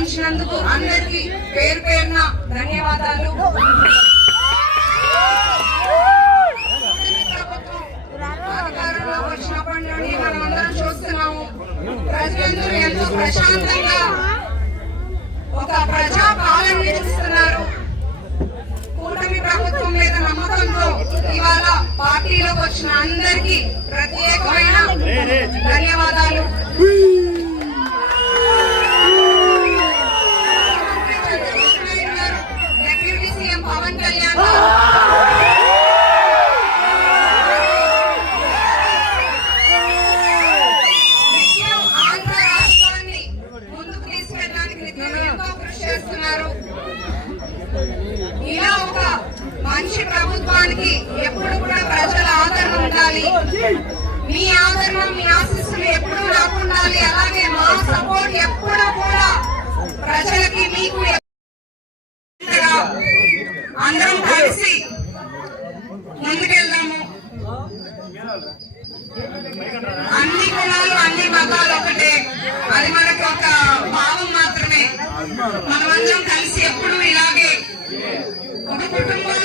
వచ్చినందుకు అందరికీ పేరు పేరున ధన్యవాదాలు. అధికారంలోకి వచ్చినప్పటి నుండి మనం అందరం చూస్తున్నాము. ప్రజలందరూ ఎంతో ప్రశాంతంగా ఒక ప్రజా పాలన చూస్తున్నారు. కూటమి ప్రభుత్వం మీద నమ్మకంతో ఇవాళ పార్టీలోకి వచ్చిన అందరికీ ప్రత్యేకమైన ధన్యవాదాలు. మంచి ప్రభుత్వానికి ఎప్పుడు కూడా ప్రజల ఆదరణ ఉండాలి. మీ ఆదరణ మీ ఆశీస్సులు ఎప్పుడు నాకు ఉండాలి అలాగే మా సపోర్ట్ ఎప్పుడు కూడా ప్రజలకి మీకు అందరం కలిసి ముందుకెళ్దాము. అన్ని కులాలు అన్ని మతాలు ఒకటే. అది మనకు ఒక భావం మాత్రమే. మనమందరం కలిసి ఎప్పుడు ఇలాగే ఒక కుటుంబం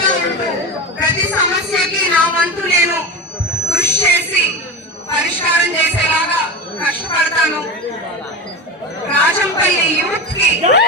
Oye, ¿y a qué?